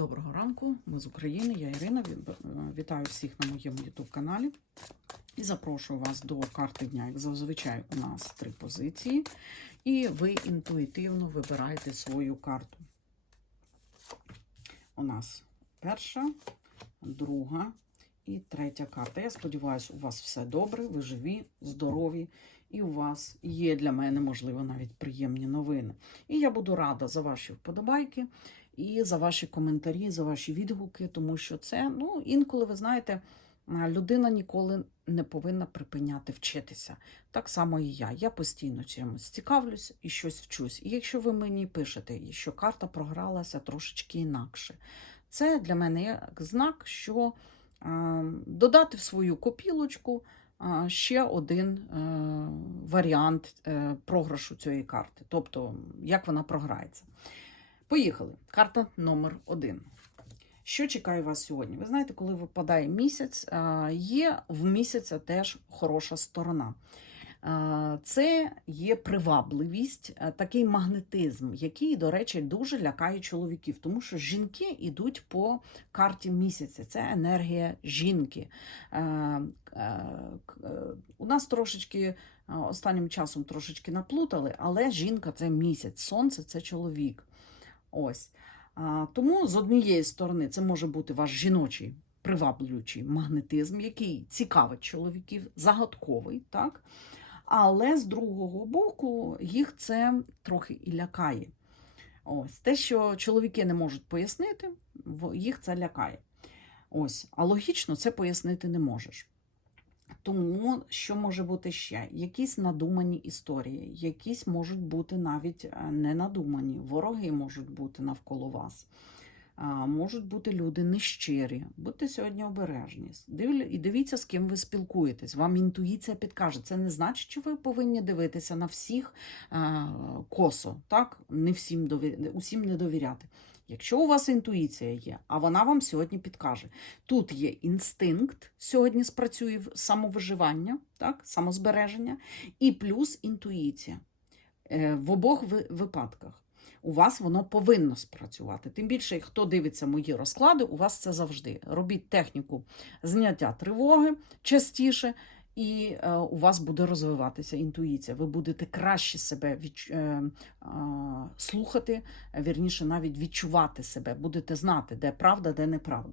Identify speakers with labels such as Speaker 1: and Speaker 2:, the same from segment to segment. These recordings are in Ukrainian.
Speaker 1: Доброго ранку, ми з України, я Ірина. Е, Вітаю всіх на моєму YouTube каналі і запрошую вас до карти дня. Як зазвичай, у нас три позиції, і ви інтуїтивно вибираєте свою карту. У нас перша, друга і третя карта. Я сподіваюся, у вас все добре, ви живі, здорові, і у вас є для мене, можливо, навіть приємні новини. І я буду рада за ваші вподобайки і за ваші коментарі, за ваші відгуки, тому що це, ну, інколи, ви знаєте, людина ніколи не повинна припиняти вчитися. Так само і я. Я постійно чимось цікавлюсь і щось вчусь. І якщо ви мені пишете, що карта програлася трошечки інакше, це для мене як знак, що додати в свою копілочку ще один е, варіант е, програшу цієї карти, тобто як вона програється. Поїхали. Карта номер один. Що чекає вас сьогодні? Ви знаєте, коли випадає місяць, є в місяця теж хороша сторона. Це є привабливість, такий магнетизм, який, до речі, дуже лякає чоловіків, тому що жінки йдуть по карті місяця. Це енергія жінки. Е, У нас трошечки останнім часом трошечки наплутали, але жінка це місяць, сонце це чоловік. Ось. А, тому з однієї сторони це може бути ваш жіночий приваблюючий магнетизм, який цікавить чоловіків, загадковий, так? Але з другого боку, їх це трохи і лякає. Ось те, що чоловіки не можуть пояснити, їх це лякає. Ось, а логічно це пояснити не можеш. Тому що може бути ще? Якісь надумані історії, якісь можуть бути навіть ненадумані, не надумані. Вороги можуть бути навколо вас. Можуть бути люди нещирі. Будьте сьогодні обережні. І дивіться, з ким ви спілкуєтесь. Вам інтуїція підкаже. Це не значить, що ви повинні дивитися на всіх косо. Так? Не всім дові... усім не довіряти. Якщо у вас інтуїція є, а вона вам сьогодні підкаже. Тут є інстинкт, сьогодні спрацює самовиживання, так, самозбереження, і плюс інтуїція. Е, В обох випадках. У вас воно повинно спрацювати. Тим більше, хто дивиться мої розклади, у вас це завжди. Робіть техніку зняття тривоги частіше, і е, у вас буде розвиватися інтуїція. Ви будете краще себе відч... е, е, слухати, вірніше, навіть відчувати себе, будете знати, де правда, де неправда.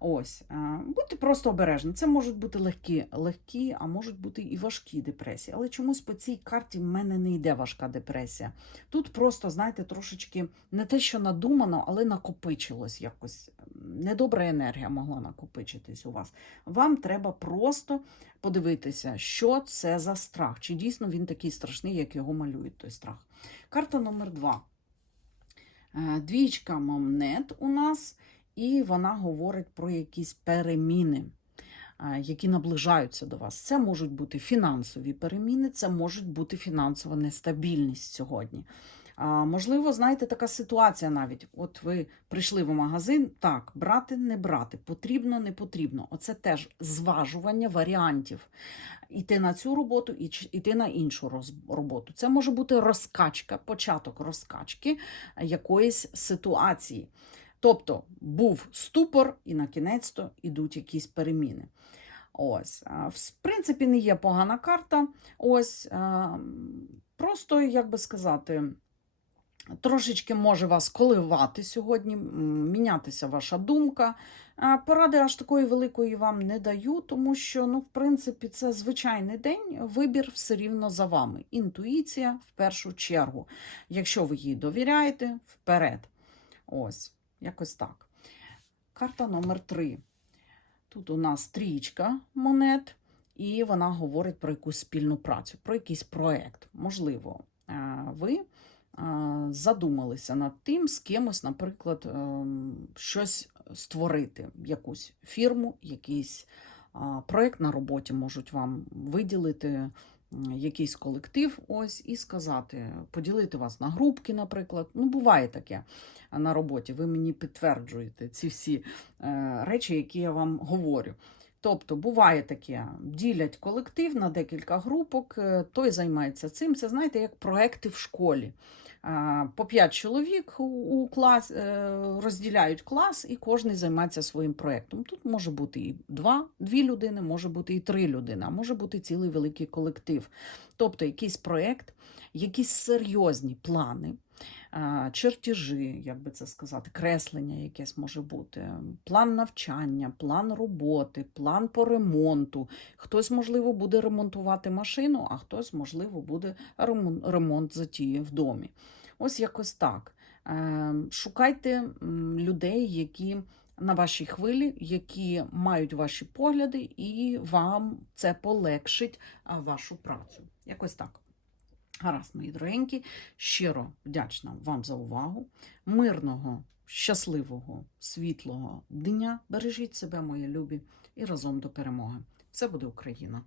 Speaker 1: Ось, будьте просто обережні. Це можуть бути легкі, легкі, а можуть бути і важкі депресії. Але чомусь по цій карті в мене не йде важка депресія. Тут просто, знаєте, трошечки не те, що надумано, але накопичилось якось. Недобра енергія могла накопичитись у вас. Вам треба просто подивитися, що це за страх. Чи дійсно він такий страшний, як його малюють, той страх. Карта номер два. Е, Двічка монет у нас, і вона говорить про якісь переміни, які наближаються до вас. Це можуть бути фінансові переміни, це може бути фінансова нестабільність сьогодні. Можливо, знаєте, така ситуація навіть. От ви прийшли в магазин, так, брати, не брати, потрібно, не потрібно. Оце теж зважування варіантів. Іти на цю роботу, і іти на іншу роботу. Це може бути розкачка, початок розкачки якоїсь ситуації. Тобто був ступор, і на кінець то йдуть якісь переміни. Ось, в принципі, не є погана карта. Ось, просто, як би сказати, трошечки може вас коливати сьогодні, мінятися ваша думка. Поради аж такої великої вам не даю, тому що, ну, в принципі, це звичайний день, вибір все рівно за вами. Інтуїція в першу чергу. Якщо ви їй довіряєте, вперед. Ось, якось так. Карта номер три. Тут у нас трічка монет, і вона говорить про якусь спільну працю, про якийсь проект. Можливо, е, ви е, задумалися над тим, з кимось, наприклад, ем, щось створити, якусь фірму, якийсь проект на роботі можуть вам виділити. Якийсь колектив, ось, і сказати, поділити вас на групки, наприклад. Ну, буває таке на роботі. Ви мені підтверджуєте ці всі е, речі, які я вам говорю. Тобто буває таке, ділять колектив на декілька групок, е, той займається цим. Це знаєте, як проекти в школі. По 5 чоловік у- клас е, розділяють клас, і кожен займається своїм проєктом. Тут може бути і два, дві людини, може бути і три людини, а може бути цілий великий колектив. Тобто якийсь проєкт, якісь серйозні плани. Чертежі, як би це сказати, креслення якесь може бути, план навчання, план роботи, план по ремонту. Хтось, можливо, буде ремонтувати машину, а хтось, можливо, буде ремонт затіє в домі. Ось якось так. Е, Шукайте людей, які на вашій хвилі, які мають ваші погляди, і вам це полегшить вашу працю. Якось так. Гаразд, мої дорогенькі, щиро вдячна вам за увагу. Мирного, щасливого, світлого дня. Бережіть себе, мої любі, і разом до перемоги. Все буде Україна!